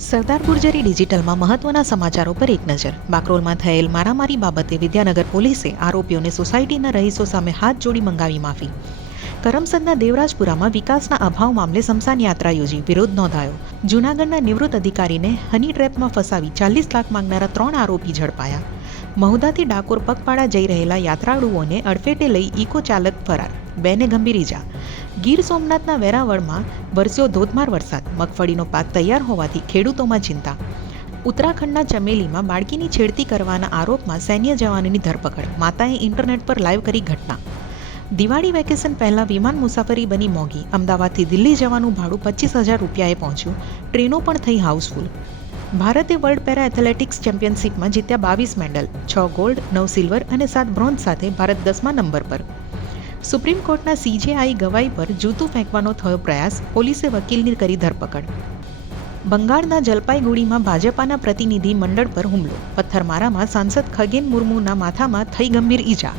સરદાર ગુર્જરી ડિજિટલમાં મહત્વના સમાચારો પર એક નજર. બાકરોલમાં થયેલ મારામારી બાબતે વિદ્યાનગર પોલીસે આરોપીઓને સોસાયટીના રહીશો સામે હાથ જોડી મંગાવી માફી. કરમસદના દેવરાજપુરામાં વિકાસના અભાવ મામલે સમસાન યાત્રા યોજી વિરોધ નોંધાયો. જૂનાગઢના નિવૃત્ત અધિકારીને હની ટ્રેપમાં ફસાવી ચાલીસ લાખ માંગનારા ત્રણ આરોપી ઝડપાયા. મહુદાથી ડાકોર પગપાળા જઈ રહેલા યાત્રાળુઓને અડફેટે લઈ ઇકો ચાલક ફરાર. બેને ગંભીર ઈજા. ગીર સોમનાથના વેરાવળમાં વરસ્યો ધોધમાર વરસાદ. મગફળીનો પાક તૈયાર હોવાથી ખેડૂતોમાં ચિંતા. ઉત્તરાખંડના ચમેલીમાં બાળકીની છેડતી કરવાના આરોપમાં સૈન્ય જવાનની ધરપકડ. માતાએ ઇન્ટરનેટ પર લાઈવ કરી ઘટના. દિવાળી વેકેશન પહેલાં વિમાન મુસાફરી બની મોંઘી. અમદાવાદથી દિલ્હી જવાનું ભાડું પચીસ હજાર રૂપિયાએ પહોંચ્યું. ટ્રેનો પણ થઈ હાઉસફુલ. ભારતે વર્લ્ડ પેરા એથ્લેટિક્સ ચેમ્પિયનશિપમાં જીત્યા બાવીસ મેડલ. છ ગોલ્ડ, નવ સિલ્વર અને સાત બ્રોન્ઝ સાથે ભારત દસમા નંબર પર. સુપ્રીમ કોર્ટના સીજેઆઈ ગવાઈ પર જૂતું ફેંકવાનો થયો પ્રયાસ, પોલીસે વકીલની કરી ધરપકડ. બંગાળના જલપાઈગુડીમાં ભાજપાના પ્રતિનિધિ મંડળ પર હુમલો, પથ્થરમારામાં સાંસદ ખગેન મુર્મુના માથામાં થઈ ગંભીર ઈજા.